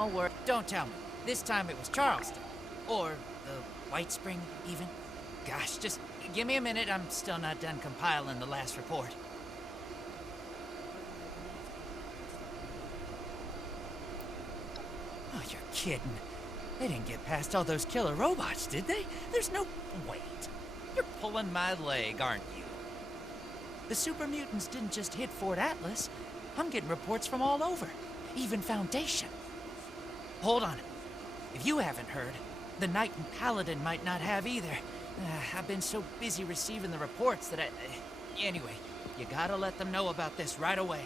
Don't worry. Don't tell me. This time it was Charleston. Or the White Spring, even. Gosh, just give me a minute. I'm still not done compiling the last report. Oh, you're kidding. They didn't get past all those killer robots, did they? There's no... Wait. You're pulling my leg, aren't you? The super mutants didn't just hit Fort Atlas. I'm getting reports from all over. Even Foundation. Hold on. If you haven't heard, the Knight and Paladin might not have either. I've been so busy receiving the reports that Anyway, you gotta let them know about this right away.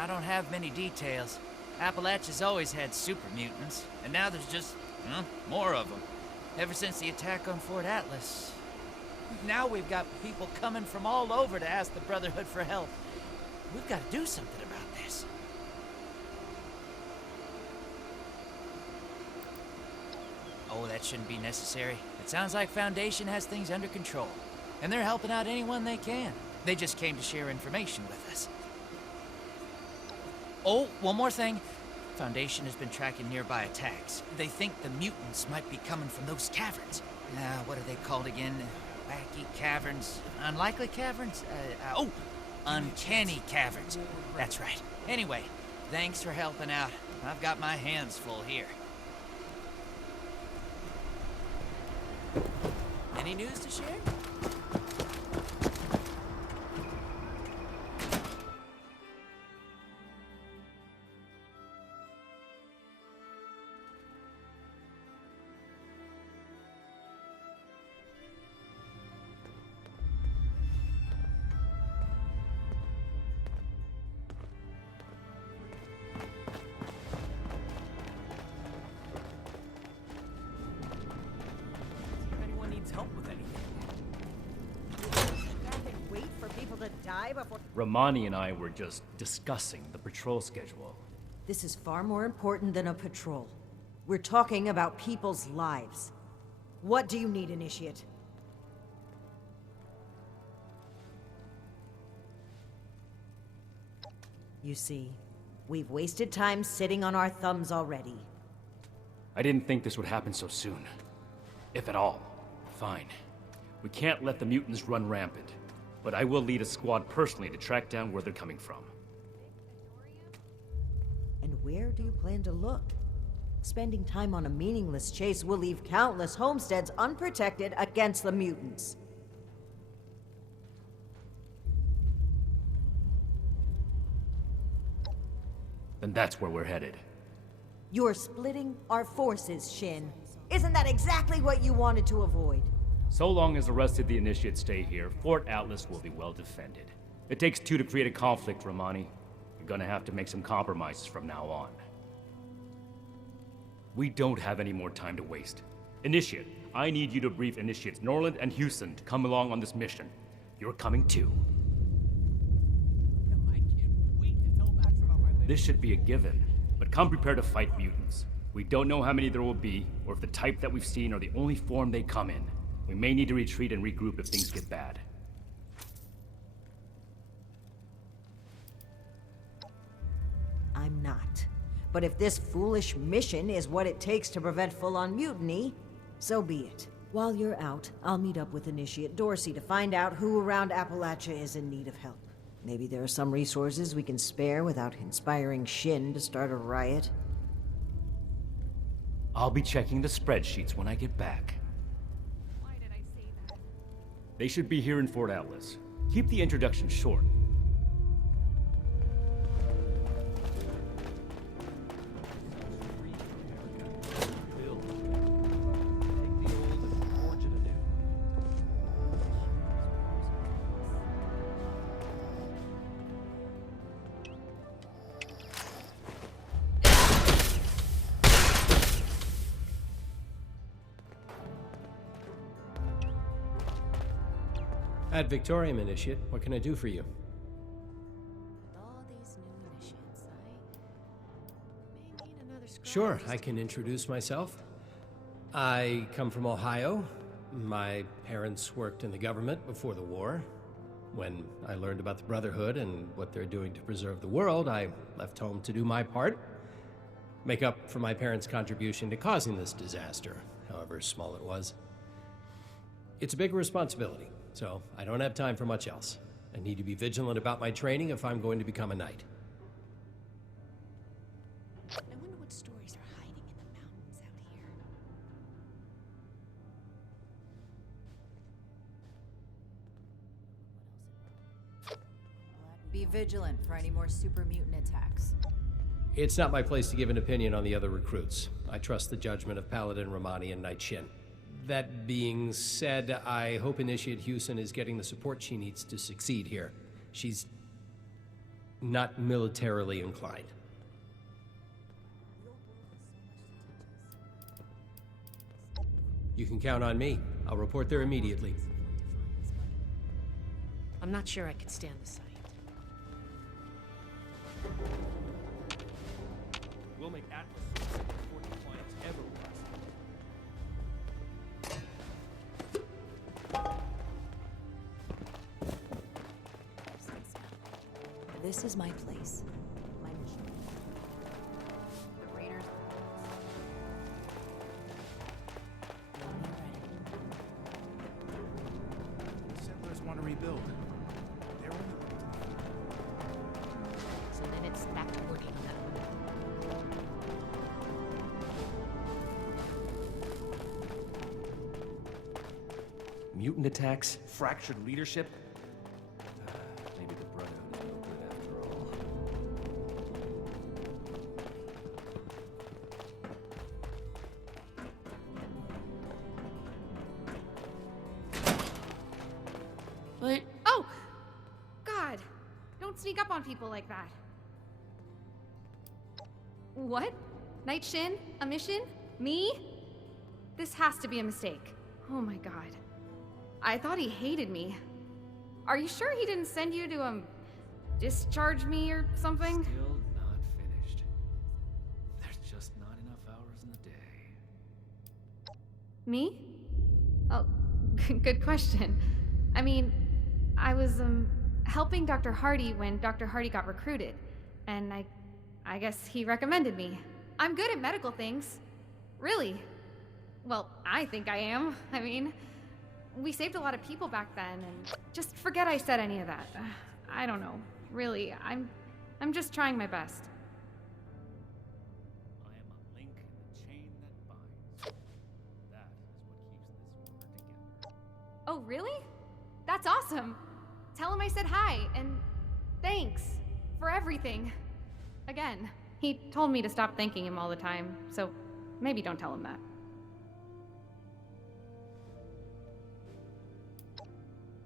I don't have many details. Appalachia's always had super mutants, and now there's just, more of them. Ever since the attack on Fort Atlas. Now we've got people coming from all over to ask the Brotherhood for help. We've got to do something about this. Oh, that shouldn't be necessary. It sounds like Foundation has things under control, and they're helping out anyone they can. They just came to share information with us. Oh, one more thing. Foundation has been tracking nearby attacks. They think the mutants might be coming from those caverns. What are they called again? Wacky caverns? Unlikely caverns? Uncanny caverns. That's right. Anyway, thanks for helping out. I've got my hands full here. Any news to share? Romani and I were just discussing the patrol schedule. This is far more important than a patrol. We're talking about people's lives. What do you need, Initiate? You see, we've wasted time sitting on our thumbs already. I didn't think this would happen so soon. If at all. Fine. We can't let the mutants run rampant. But I will lead a squad personally to track down where they're coming from. And where do you plan to look? Spending time on a meaningless chase will leave countless homesteads unprotected against the mutants. Then that's where we're headed. You're splitting our forces, Shin. Isn't that exactly what you wanted to avoid? So long as the rest of the Initiates stay here, Fort Atlas will be well defended. It takes two to create a conflict, Romani. You're gonna have to make some compromises from now on. We don't have any more time to waste. Initiate, I need you to brief Initiates Norland and Houston to come along on this mission. You're coming too. I can't wait to tell Max about my latest... This should be a given, but come prepared to fight mutants. We don't know how many there will be, or if the type that we've seen are the only form they come in. We may need to retreat and regroup if things get bad. I'm not. But if this foolish mission is what it takes to prevent full-on mutiny, so be it. While you're out, I'll meet up with Initiate Dorsey to find out who around Appalachia is in need of help. Maybe there are some resources we can spare without inspiring Shin to start a riot. I'll be checking the spreadsheets when I get back. They should be here in Fort Atlas. Keep the introduction short. Ad Victorium, Initiate. What can I do for you? All these new initiates, I may need another scribe. Sure, I can introduce myself. I come from Ohio. My parents worked in the government before the war. When I learned about the Brotherhood and what they're doing to preserve the world, I left home to do my part. Make up for my parents' contribution to causing this disaster, however small it was. It's a big responsibility, so I don't have time for much else. I need to be vigilant about my training if I'm going to become a knight. I wonder what stories are hiding in the mountains out here. Be vigilant for any more super mutant attacks. It's not my place to give an opinion on the other recruits. I trust the judgment of Paladin Romani and Knight Shin. That being said, I hope Initiate Hewson is getting the support she needs to succeed here. She's not militarily inclined. You can count on me. I'll report there immediately. I'm not sure I could stand the sight. We'll make Atlas before compliance ever This is my place. My mission. The Raiders. Be ready. The settlers want to rebuild. They're only So then it's back to working on that. Mutant attacks, fractured leadership. Maybe the Brotherhood is no good after all. But Oh! God! Don't sneak up on people like that. What? Knight Shin? A mission? Me? This has to be a mistake. Oh my god. I thought he hated me. Are you sure he didn't send you to, discharge me or something? Still not finished. There's just not enough hours in the day. Me? Oh, good question. I mean, I was, helping Dr. Hardy when Dr. Hardy got recruited, and I guess he recommended me. I'm good at medical things. Really. Well, I think I am. I mean, we saved a lot of people back then, and just forget I said any of that. I don't know. Really, I'm just trying my best. I am a link in the chain that binds. That is what keeps this order together. Oh, really? That's awesome. Tell him I said hi, and thanks for everything. Again, he told me to stop thanking him all the time, so maybe don't tell him that.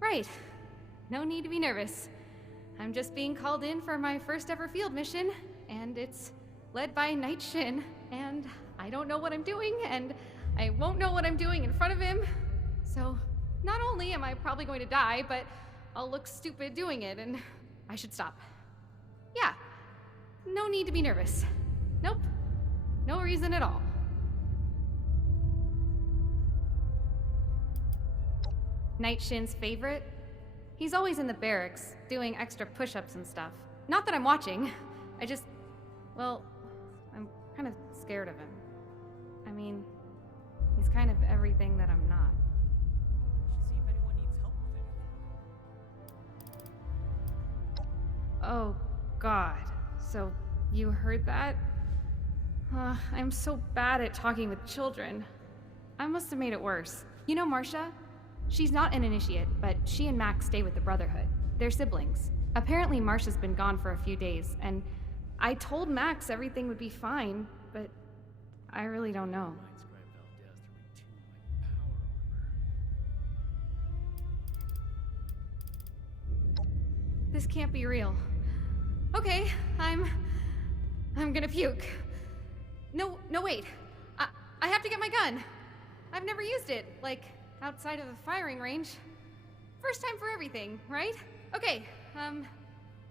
Right. No need to be nervous. I'm just being called in for my first ever field mission, and it's led by Knight Shin, and I don't know what I'm doing, and I won't know what I'm doing in front of him. So, not only am I probably going to die, but I'll look stupid doing it, and I should stop. Yeah. No need to be nervous. Nope. No reason at all. Knight Shin's favorite? He's always in the barracks, doing extra push-ups and stuff. Not that I'm watching. I just... well, I'm kind of scared of him. I mean, he's kind of everything that I'm not. see if anyone needs help with anything. Oh, God. So, you heard that? I'm so bad at talking with children. I must have made it worse. You know Marcia? She's not an initiate, but she and Max stay with the Brotherhood. They're siblings. Apparently Marcia's been gone for a few days, and I told Max everything would be fine, but I really don't know. This can't be real. Okay, I'm gonna puke. No, wait. I have to get my gun. I've never used it, like, outside of the firing range. First time for everything, right? Okay,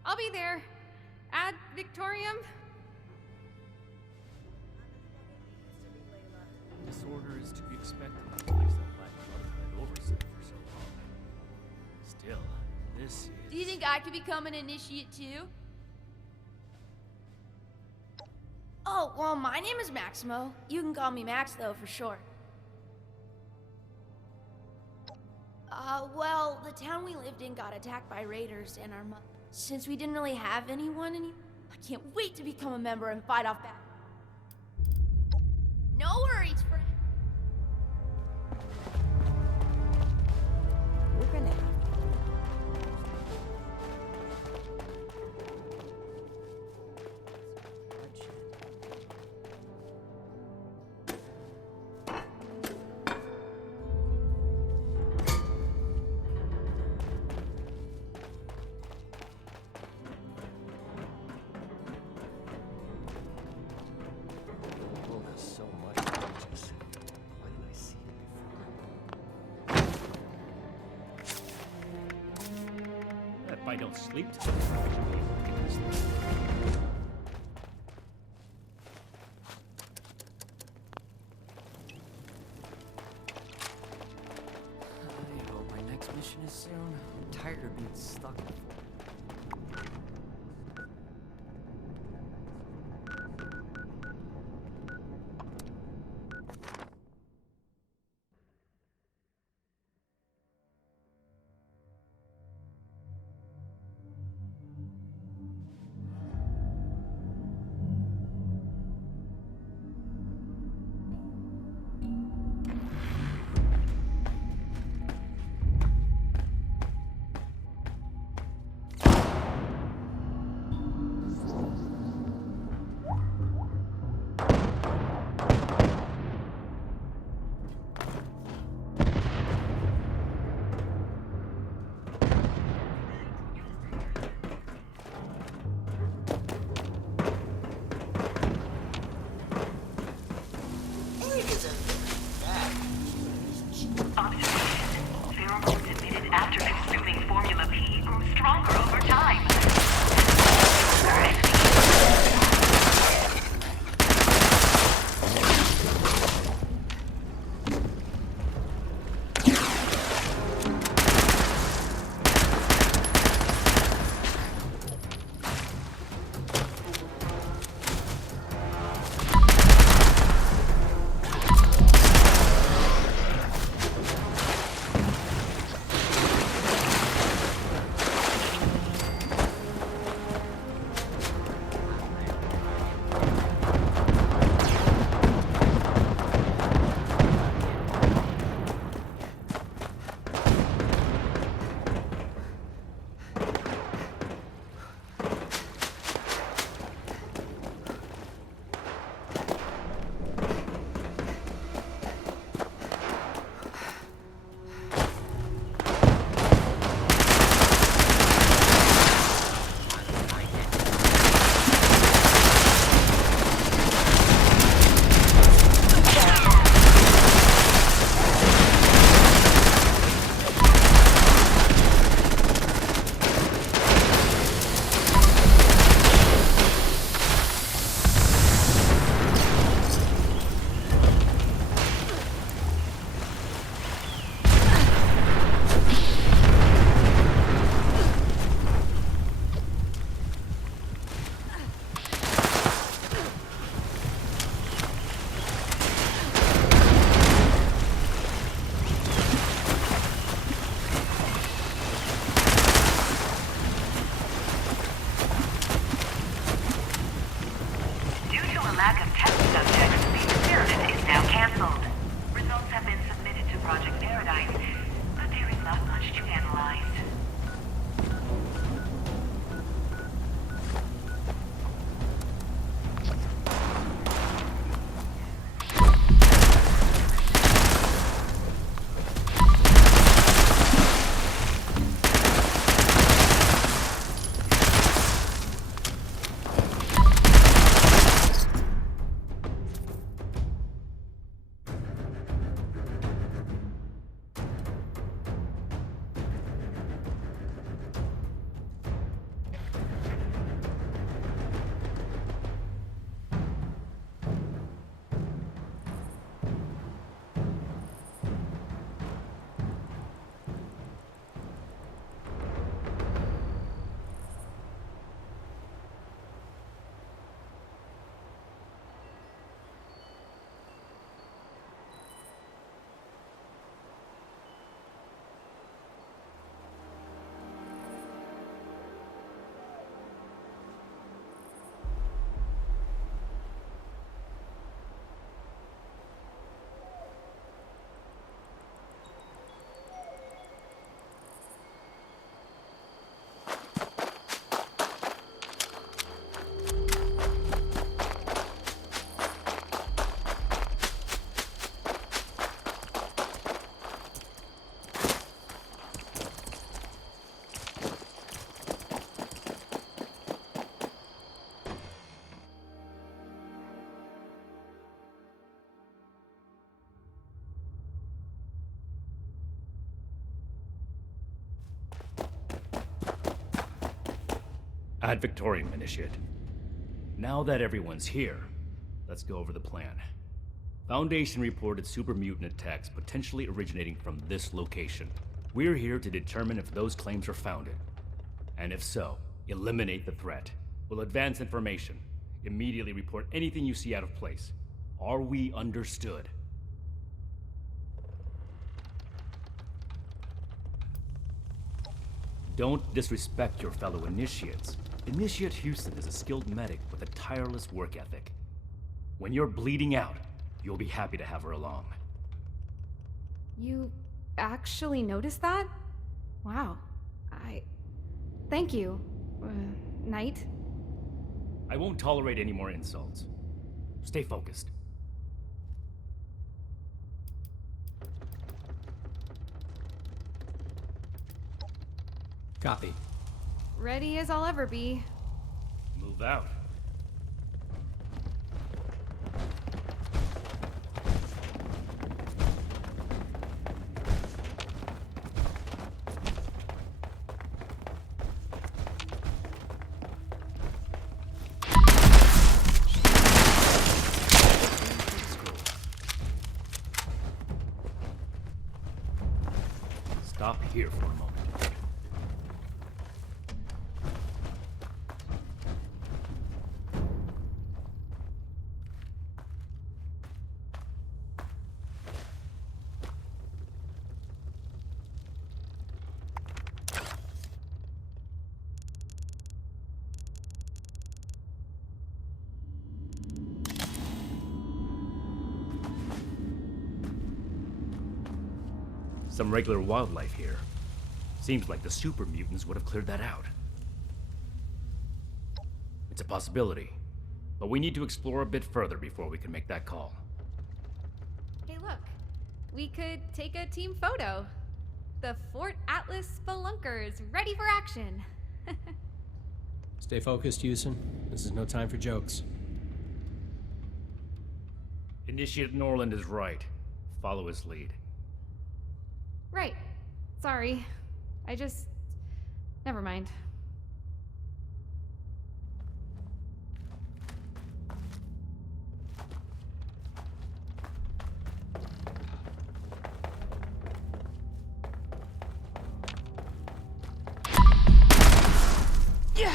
I'll be there. Ad Victorium. Disorder is to be expected in a place that lacked Brotherhood oversight for so long. Still, This is... Do you think I could become an initiate too? Oh, well, my name is Maximo. You can call me Max, though, for short. Well, the town we lived in got attacked by raiders, and since we didn't really have anyone I can't wait to become a member and fight off that. No worries, friend. We're gonna have Oh, there's so much gorgeous. Why didn't I see it before? If I don't sleep tonight, I should be able to get this thing. I hope my next mission is soon. I'm tired of being stuck before. Ad Victorium, Initiate. Now that everyone's here, let's go over the plan. Foundation reported super mutant attacks potentially originating from this location. We're here to determine if those claims are founded. And if so, eliminate the threat. We'll advance information. Immediately report anything you see out of place. Are we understood? Don't disrespect your fellow initiates. Initiate Houston is a skilled medic with a tireless work ethic. When you're bleeding out, you'll be happy to have her along. You actually noticed that? Wow. Thank you, Knight. I won't tolerate any more insults. Stay focused. Copy. Ready as I'll ever be. Move out. Stop here for a moment. Some regular wildlife here. Seems like the super mutants would have cleared that out. It's a possibility, but we need to explore a bit further before we can make that call. Hey, look. We could take a team photo. The Fort Atlas Spelunkers, ready for action. Stay focused, Houston. This is no time for jokes. Initiate Norland is right. Follow his lead. Right. Sorry. Never mind. Yeah!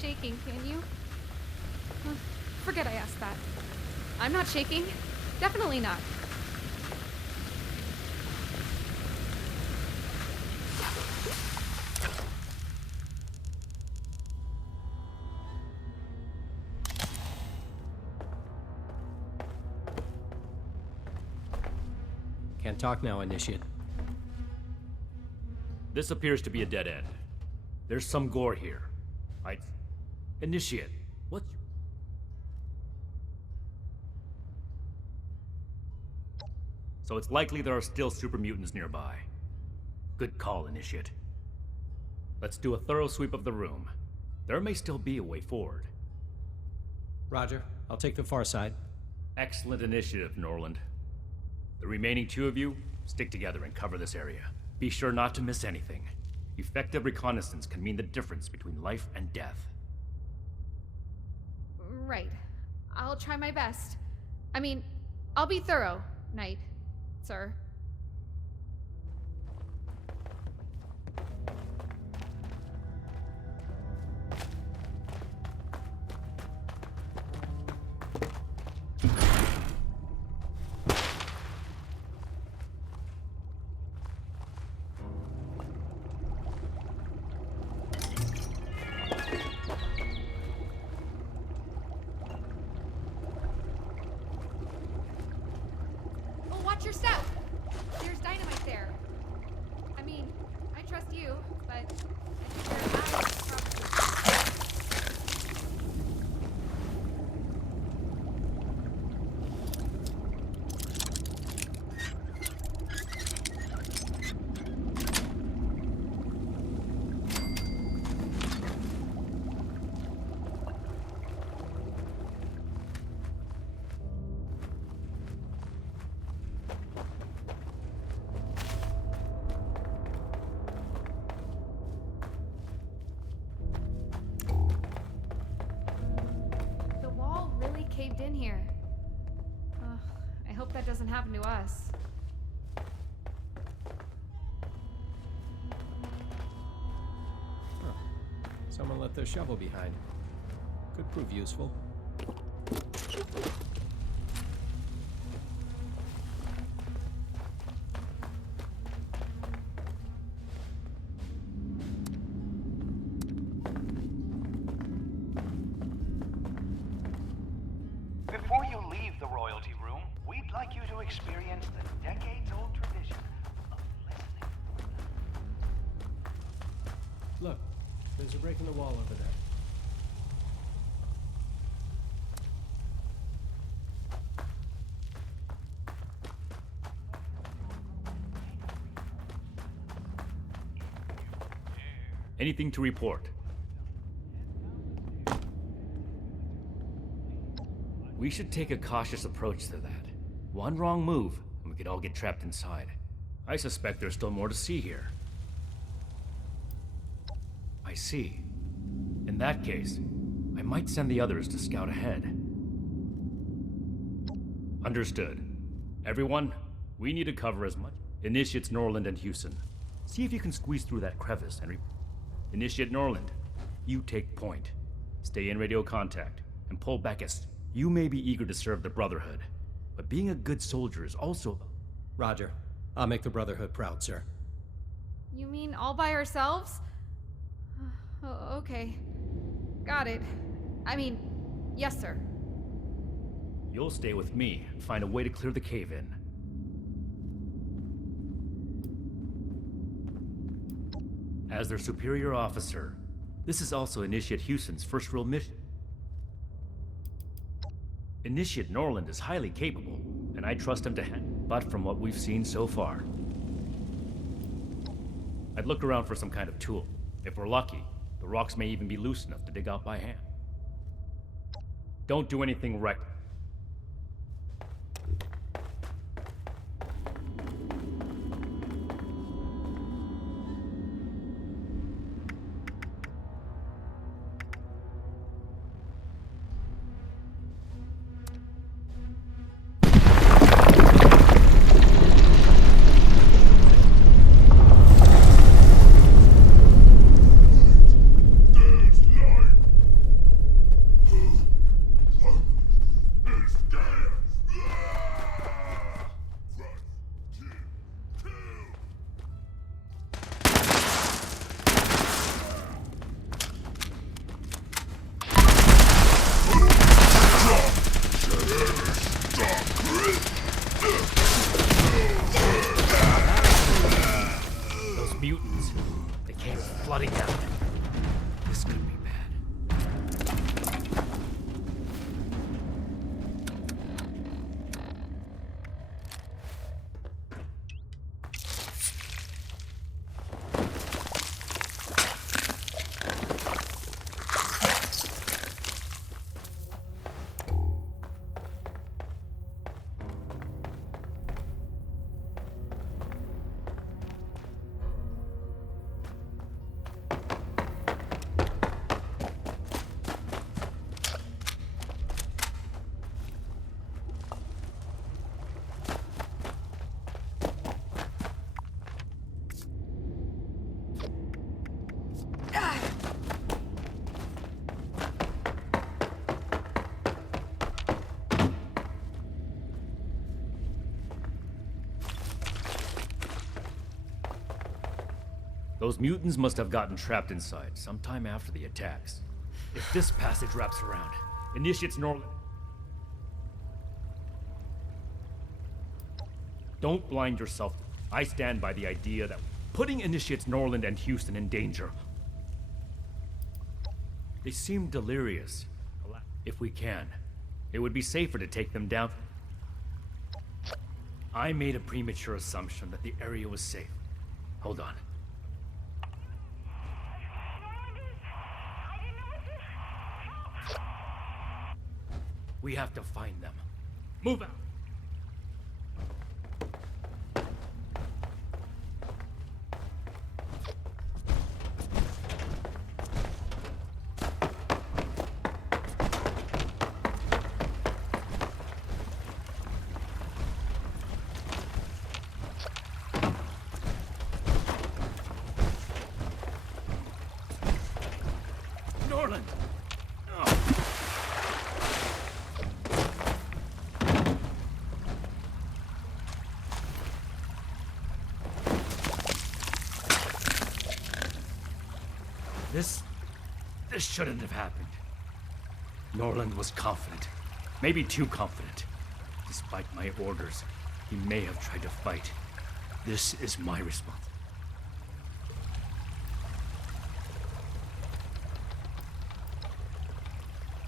Shaking, can you? Forget I asked that. I'm not shaking. Definitely not. Can't talk now, Initiate. This appears to be a dead end. There's some gore here. Initiate, what? So it's likely there are still super mutants nearby. Good call, Initiate. Let's do a thorough sweep of the room. There may still be a way forward. Roger. I'll take the far side. Excellent initiative, Norland. The remaining two of you, stick together and cover this area. Be sure not to miss anything. Effective reconnaissance can mean the difference between life and death. Right. I'll try my best. I mean, I'll be thorough, Knight, sir. Watch your step! There's dynamite there. I mean, I trust you, but I think your eyes probably... The wall really caved in here. Ugh, I hope that doesn't happen to us. Someone left their shovel behind. Could prove useful. Before you leave the royalty room, we'd like you to experience the decades-old tradition of listening. Look, there's a break in the wall over there. Anything to report? We should take a cautious approach to that. One wrong move, and we could all get trapped inside. I suspect there's still more to see here. I see. In that case, I might send the others to scout ahead. Understood. Everyone, we need to cover as much. Initiates Norland and Houston. See if you can squeeze through that crevice and Initiate Norland, you take point. Stay in radio contact, and pull back as... You may be eager to serve the Brotherhood, but being a good soldier is also... Roger. I'll make the Brotherhood proud, sir. You mean all by ourselves? Oh, okay. Got it. I mean, yes, sir. You'll stay with me and find a way to clear the cave-in. As their superior officer, this is also Initiate Houston's first real mission. Initiate Norland is highly capable, and I trust him to but from what we've seen so far, I'd look around for some kind of tool. If we're lucky, the rocks may even be loose enough to dig out by hand. Don't do anything reckless. Those mutants must have gotten trapped inside sometime after the attacks. If this passage wraps around, Initiates Norland... Don't blind yourself. I stand by the idea that putting Initiates Norland and Houston in danger. They seem delirious. If we can, it would be safer to take them down. I made a premature assumption that the area was safe. Hold on. We have to find them. Move out! Norland! This shouldn't have happened. Norland was confident. Maybe too confident. Despite my orders, he may have tried to fight. This is my response.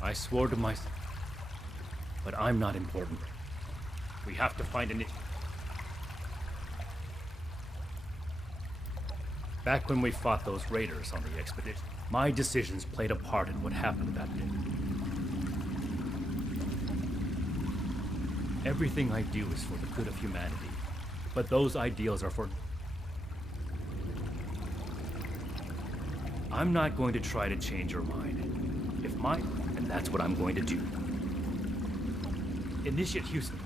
I swore to myself, but I'm not important. We have to find an... Back when we fought those raiders on the expedition, my decisions played a part in what happened that day. Everything I do is for the good of humanity, but those ideals are for... I'm not going to try to change your mind. If mine, and that's what I'm going to do. Initiate Houston.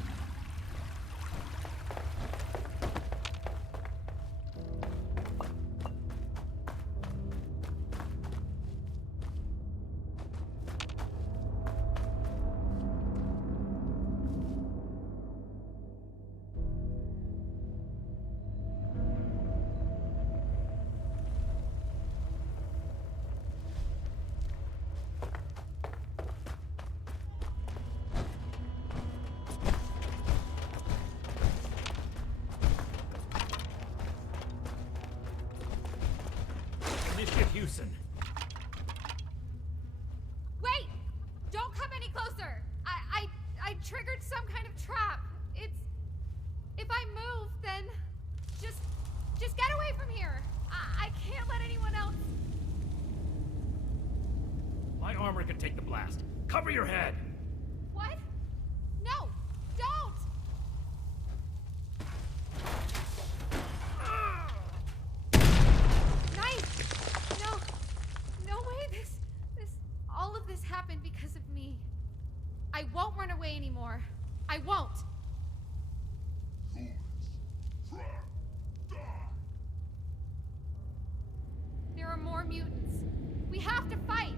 Initiate Houston. Wait! Don't come any closer! I triggered some kind of trap. If I move, then just get away from here. I can't let anyone else. My armor can take the blast. Cover your head! What? No! Don't! Knife! No way all of this happened because of me. I won't run away anymore. I won't. There are more mutants. We have to fight.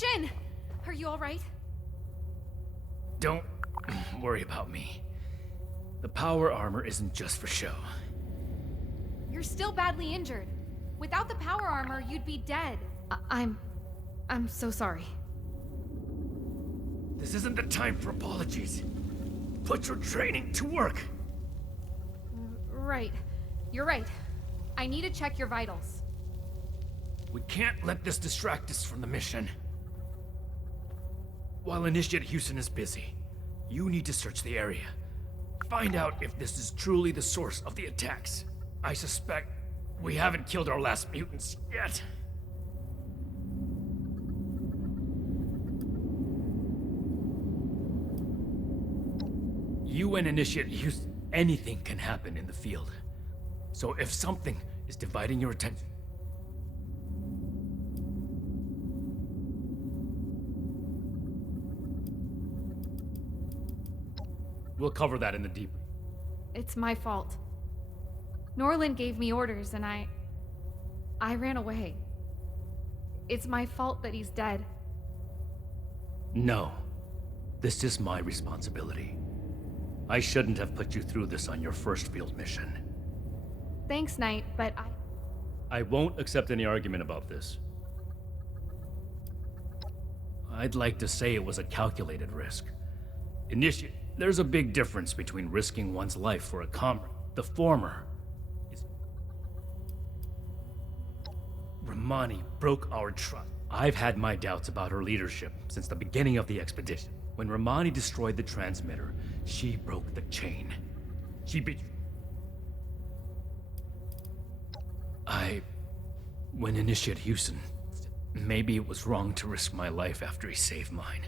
Shin! Are you alright? Don't worry about me. The power armor isn't just for show. You're still badly injured. Without the power armor, you'd be dead. I'm so sorry. This isn't the time for apologies. Put your training to work. Right. You're right. I need to check your vitals. We can't let this distract us from the mission. While Initiate Houston is busy, you need to search the area. Find out if this is truly the source of the attacks. I suspect we haven't killed our last mutants yet. You and Initiate Houston, anything can happen in the field. So if something is dividing your attention, we'll cover that in the deep. It's my fault. Norland gave me orders and I ran away. It's my fault that he's dead. No. This is my responsibility. I shouldn't have put you through this on your first field mission. Thanks, Knight, but I won't accept any argument about this. I'd like to say it was a calculated risk. There's a big difference between risking one's life for a comrade. The former is... Romani broke our trust. I've had my doubts about her leadership since the beginning of the expedition. When Romani destroyed the transmitter, she broke the chain. When Initiate Houston, maybe it was wrong to risk my life after he saved mine.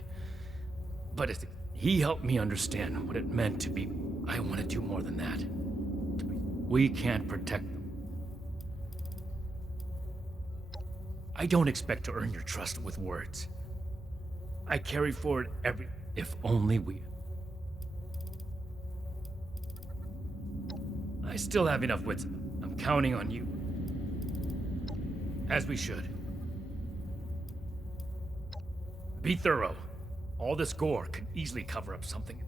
But he helped me understand what it meant to be... I want to do more than that. We can't protect them. I don't expect to earn your trust with words. I carry forward if only we... I still have enough wits. I'm counting on you. As we should. Be thorough. All this gore could easily cover up something.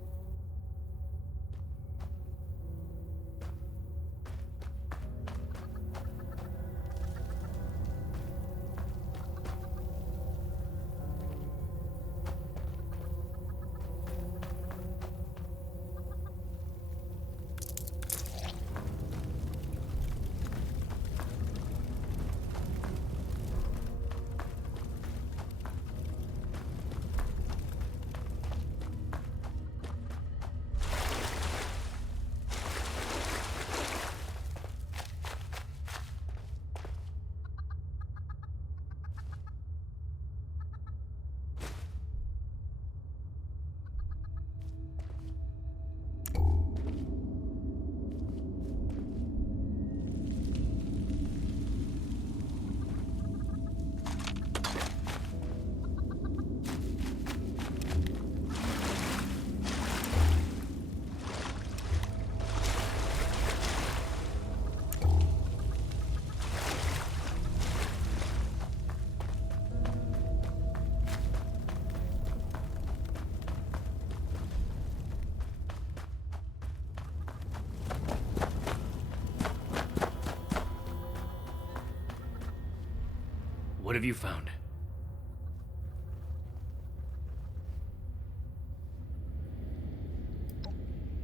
What have you found?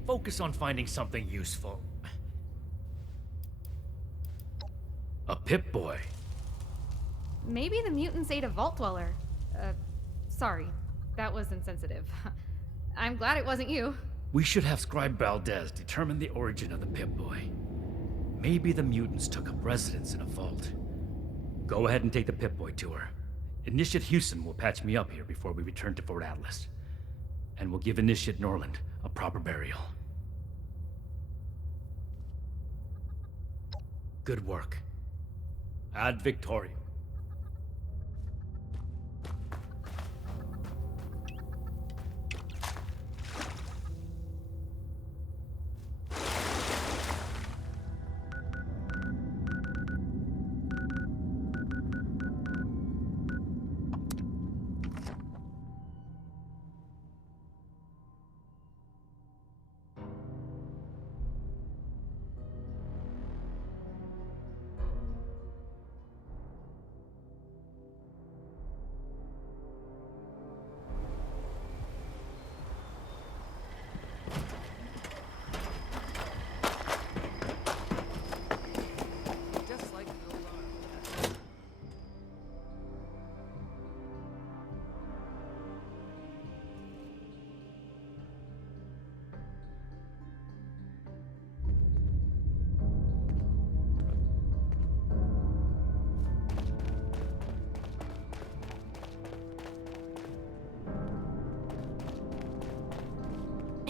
Focus on finding something useful. A Pip-Boy. maybe the mutants ate a Vault Dweller. Sorry. That was insensitive. I'm glad it wasn't you. We should have Scribe Valdez determine the origin of the Pip-Boy. Maybe the mutants took up residence in a vault. Go ahead and take the Pip-Boy tour. Initiate Houston will patch me up here before we return to Fort Atlas. And we'll give Initiate Norland a proper burial. Good work. Ad Victoriam.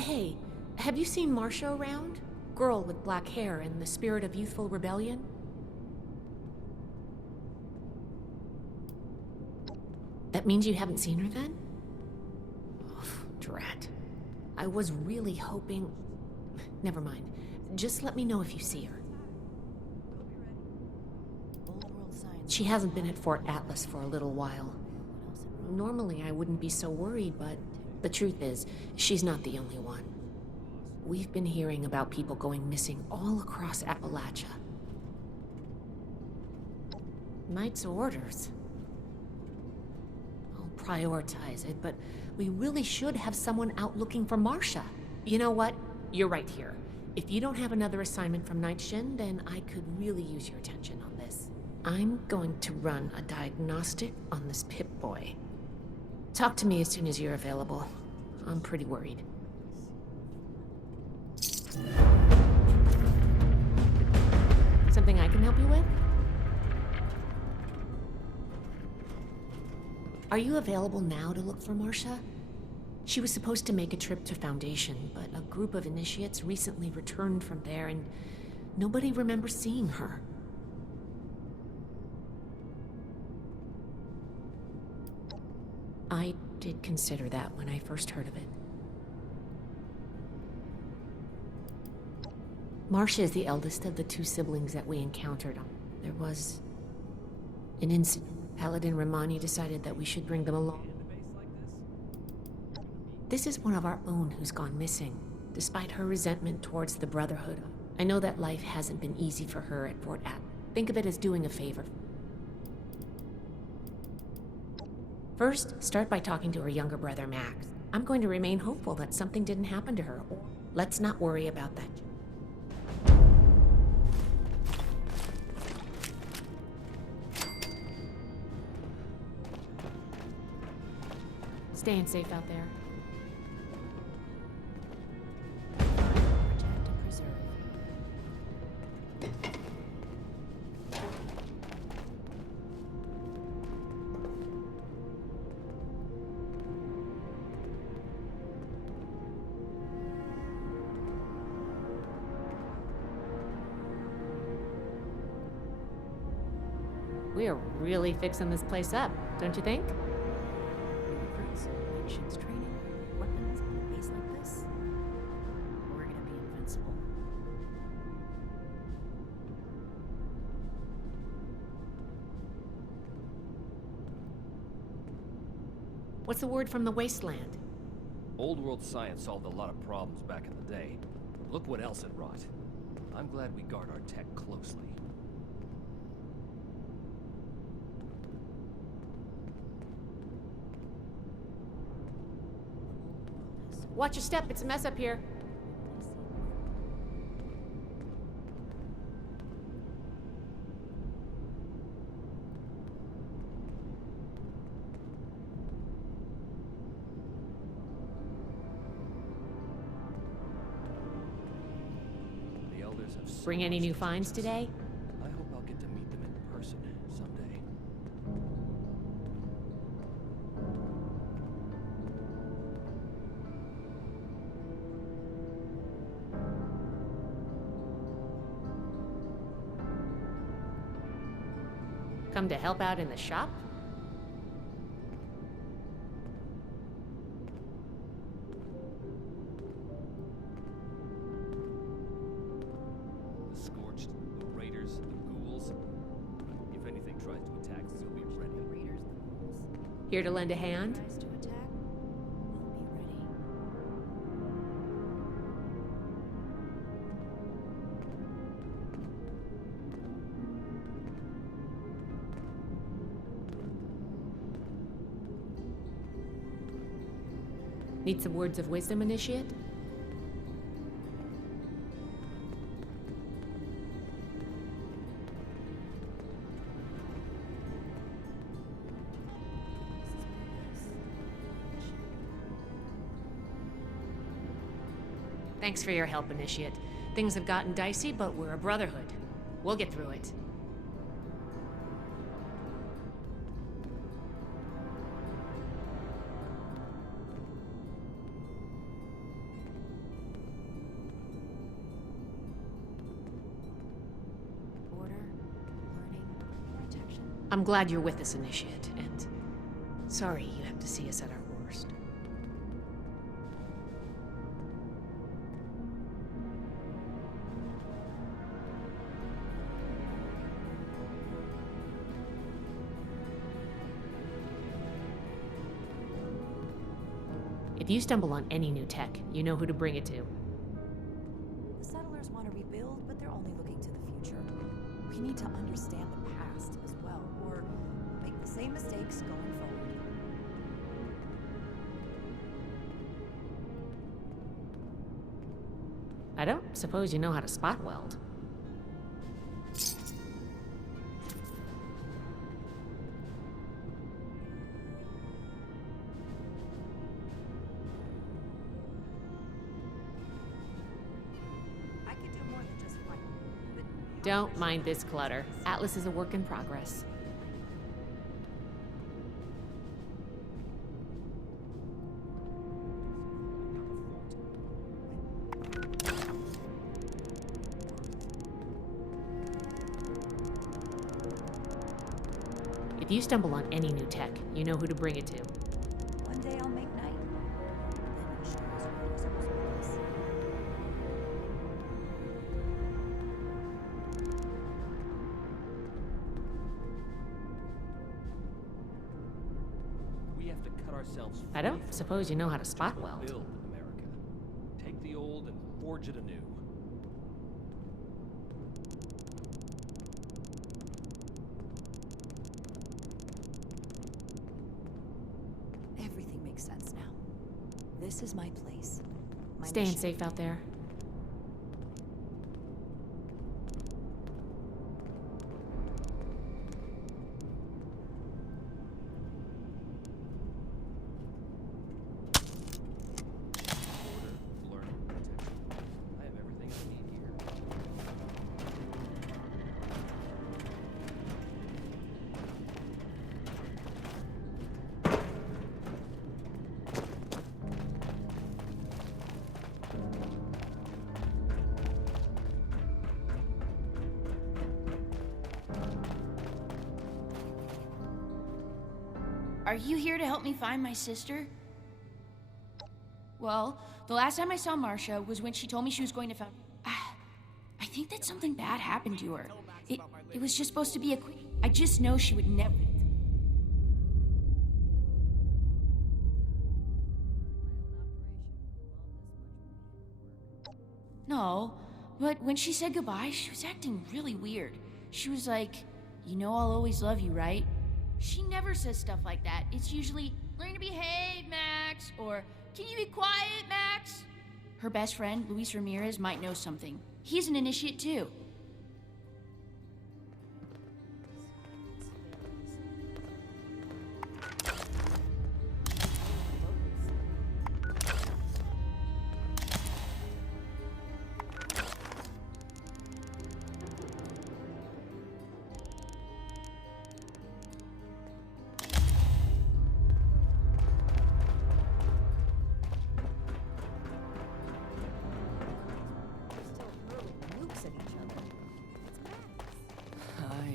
Hey, have you seen Marcia around? Girl with black hair and the spirit of youthful rebellion? That means you haven't seen her then? Oh, drat. I was really hoping... Never mind. Just let me know if you see her. She hasn't been at Fort Atlas for a little while. Normally I wouldn't be so worried, but the truth is, she's not the only one. We've been hearing about people going missing all across Appalachia. Knight's orders. I'll prioritize it, but we really should have someone out looking for Marcia. You know what? You're right here. If you don't have another assignment from Night Shin, then I could really use your attention on this. I'm going to run a diagnostic on this Pip-Boy. Talk to me as soon as you're available. I'm pretty worried. Something I can help you with? Are you available now to look for Marcia? She was supposed to make a trip to Foundation, but a group of initiates recently returned from there and nobody remembers seeing her. I did consider that when I first heard of it. Marcia is the eldest of the two siblings that we encountered. There was an incident. Paladin Romani decided that we should bring them along. This is one of our own who's gone missing, despite her resentment towards the Brotherhood. I know that life hasn't been easy for her at Fort Atlas. Think of it as doing a favor. First, start by talking to her younger brother, Max. I'm going to remain hopeful that something didn't happen to her. Let's not worry about that. Staying safe out there. Protect and preserve. We are really fixing this place up, don't you think? Nations training weapons on a base like this. We're gonna be invincible. What's the word from the wasteland? Old world science solved a lot of problems back in the day. Look what else it wrought. I'm glad we guard our tech closely. Watch your step, it's a mess up here. The elders have so Bring any much new to finds teach us. today? I hope I'll get to meet them in person someday. Come to help out in the shop? The Scorched, the Raiders, the Ghouls. If anything tries to attack us, you'll be ready. The raiders, the ghouls. Here to lend a hand? Tries to attack. We'll be ready. Need some words of wisdom, Initiate? Thanks for your help, Initiate. Things have gotten dicey, but we're a brotherhood. We'll get through it. I'm glad you're with us, Initiate, and sorry you have to see us at our worst. If you stumble on any new tech, you know who to bring it to. The settlers want to rebuild, but they're only looking to the future. We need to understand the past as well, or make the same mistakes going forward. I don't suppose you know how to spot weld. I could do more than just fight, but Don't mind this clutter. Atlas is a work in progress. If you stumble on any new tech, you know who to bring it to. one day I'll make night. Then I'll show us what was with us. We have to cut ourselves I don't suppose you know how to spot weld. build America. Take the old and forge it anew. Everything makes sense now. This is my place. My Staying mission. safe out there. Order, learning, protection. I have everything I need here. Are you here to help me find my sister? Well, the last time I saw Marcia was when she told me she was going to found. I think that something bad happened to her. It was just supposed to be a quick. I just know she would never. No, but when she said goodbye, she was acting really weird. She was like, "You know I'll always love you, right?" She never says stuff like that. It's usually, "Learn to behave, Max," or "Can you be quiet, Max?" Her best friend, Luis Ramirez, might know something. He's an initiate too.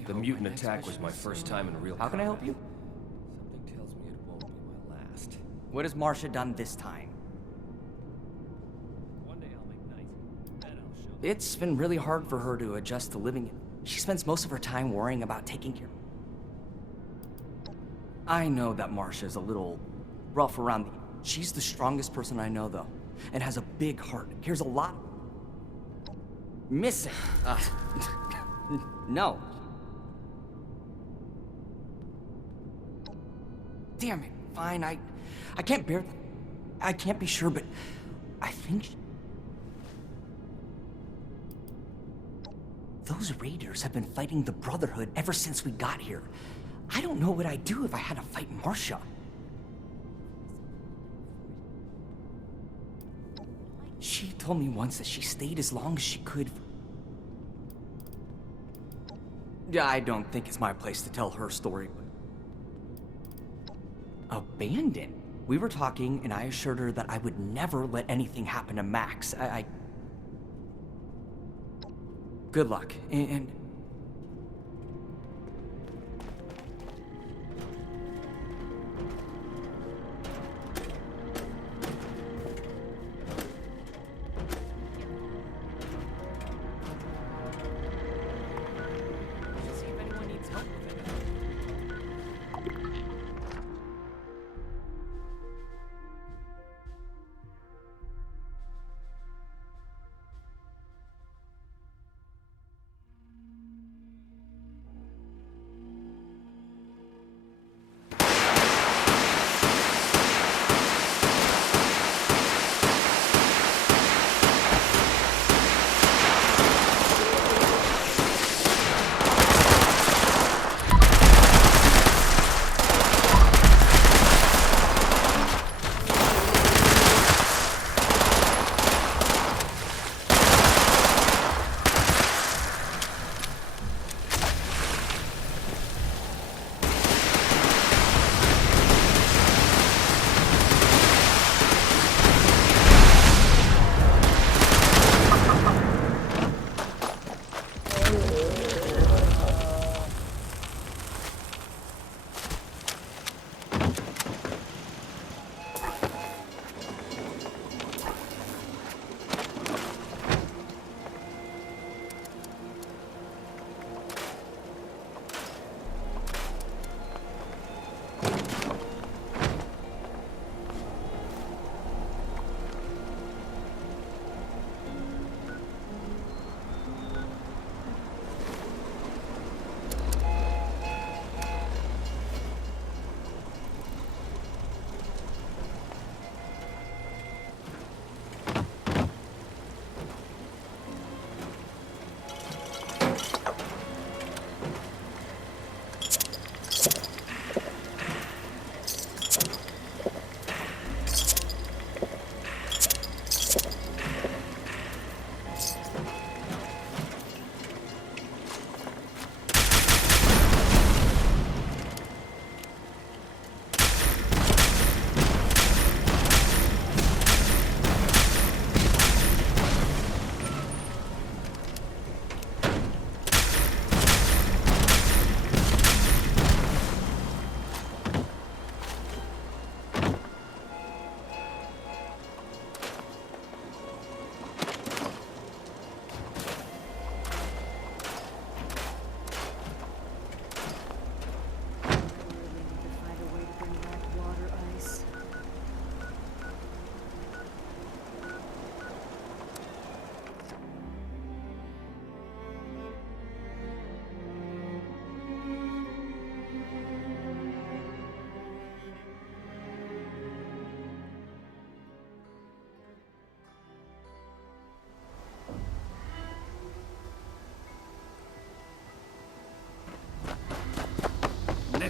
The mutant attack was my first time in real How can I help you? Something tells me it won't be my last. What has Marcia done this time? One day I'll make night. Then I'll show them. It's been really hard for her to adjust to living. She spends most of her time worrying about taking care. I know that Marcia's a little rough around the. She's the strongest person I know, though, and has a big heart. Cares a lot. Missing. No. Damn it. Fine. I can't bear. I can't be sure, but I think. Those raiders have been fighting the Brotherhood ever since we got here. I don't know what I'd do if I had to fight Marcia. She told me once that she stayed as long as she could. Yeah, I don't think it's my place to tell her story, but... Abandoned? We were talking, and I assured her that I would never let anything happen to Max. Good luck, and...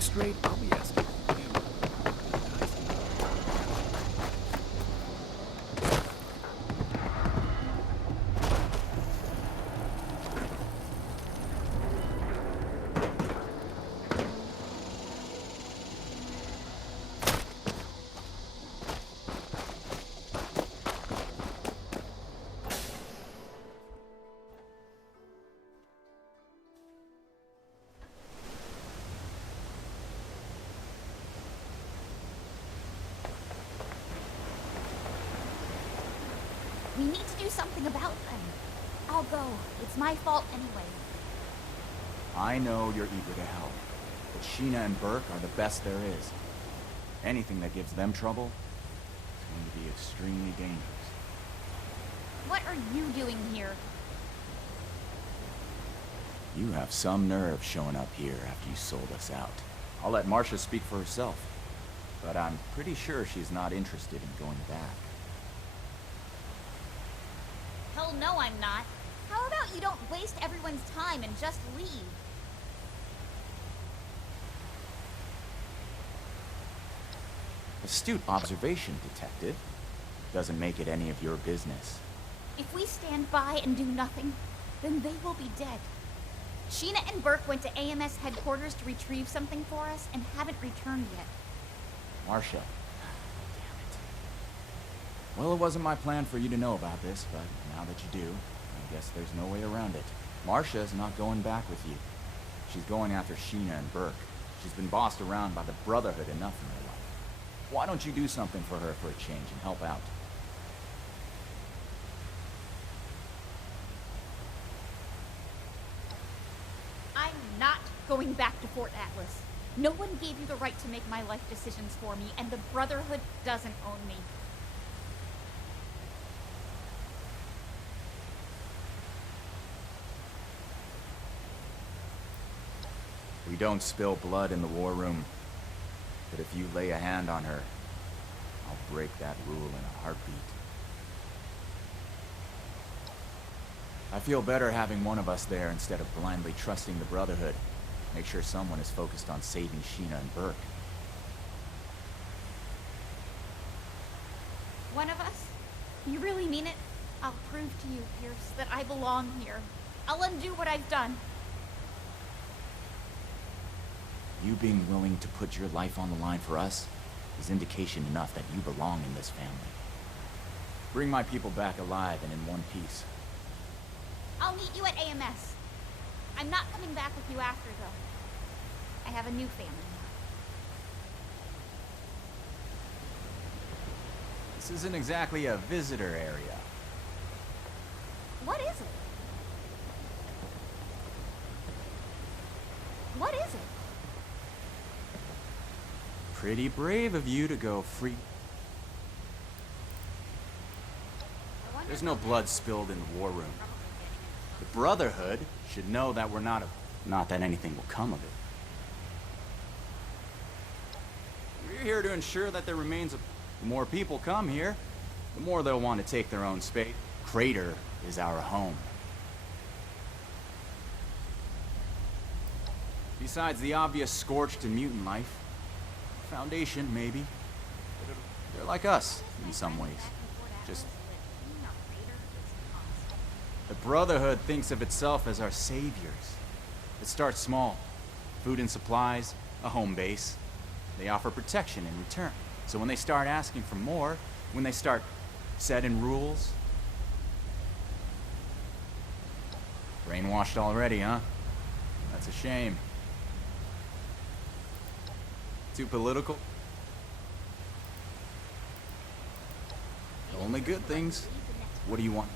straight, I'll be asking you. We need to do something about them. I'll go. It's my fault anyway. I know you're eager to help, but Sheena and Burke are the best there is. Anything that gives them trouble is going to be extremely dangerous. What are you doing here? You have some nerve showing up here after you sold us out. I'll let Marcia speak for herself, but I'm pretty sure she's not interested in going back. Hell no, I'm not. How about you don't waste everyone's time and just leave? Astute observation, Detective. Doesn't make it any of your business. If we stand by and do nothing, then they will be dead. Sheena and Burke went to AMS headquarters to retrieve something for us and haven't returned yet. Marcia. Damn it. Well, it wasn't my plan for you to know about this, but now that you do, I guess there's no way around it. Marcia's not going back with you. She's going after Sheena and Burke. She's been bossed around by the Brotherhood enough in her life. Why don't you do something for her for a change and help out? I'm not going back to Fort Atlas. No one gave you the right to make my life decisions for me, and the Brotherhood doesn't own me. We don't spill blood in the war room. But if you lay a hand on her, I'll break that rule in a heartbeat. I feel better having one of us there instead of blindly trusting the Brotherhood. Make sure someone is focused on saving Sheena and Burke. One of us? You really mean it? I'll prove to you, Pierce, that I belong here. I'll undo what I've done. You being willing to put your life on the line for us is indication enough that you belong in this family. Bring my people back alive and in one piece. I'll meet you at AMS. I'm not coming back with you after, though. I have a new family now. This isn't exactly a visitor area. What is it? What is it? Pretty brave of you to go free. There's no blood spilled in the war room. The Brotherhood should know that we're not that anything will come of it. We're here to ensure that there remains the more people come here, the more they'll want to take their own space. Crater is our home. Besides the obvious scorched and mutant life, Foundation, maybe. They're like us, in some ways. Just... The Brotherhood thinks of itself as our saviors. It starts small. Food and supplies, a home base. They offer protection in return. So when they start asking for more, when they start setting rules... Brainwashed already, huh? That's a shame. Too political? Only good things. What do you want?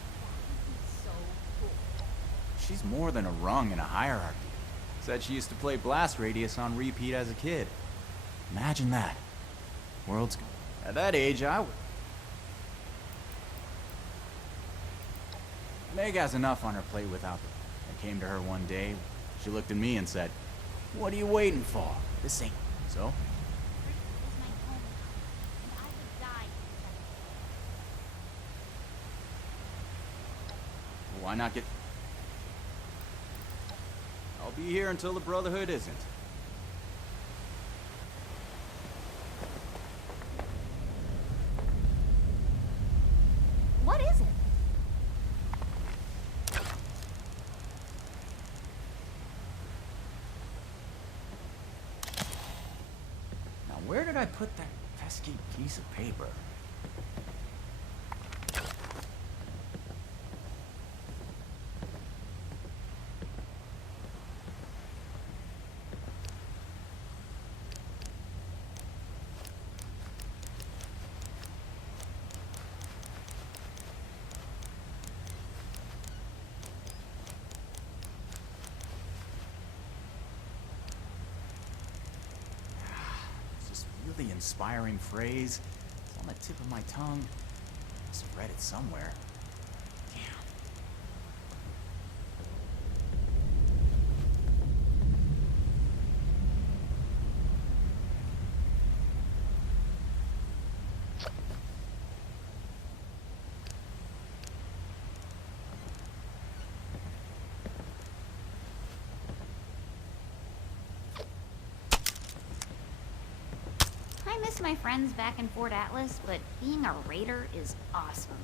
She's more than a rung in a hierarchy. Said she used to play Blast Radius on repeat as a kid. Imagine that. World's... At that age, I would... Meg has enough on her plate without it. I came to her one day. She looked at me and said, "What are you waiting for? This ain't..." So? Why not get... I'll be here until the Brotherhood isn't. I put that pesky piece of paper? The inspiring phrase. It's on the tip of my tongue. Must have read it somewhere. Damn. I miss my friends back in Fort Atlas, but being a raider is awesome.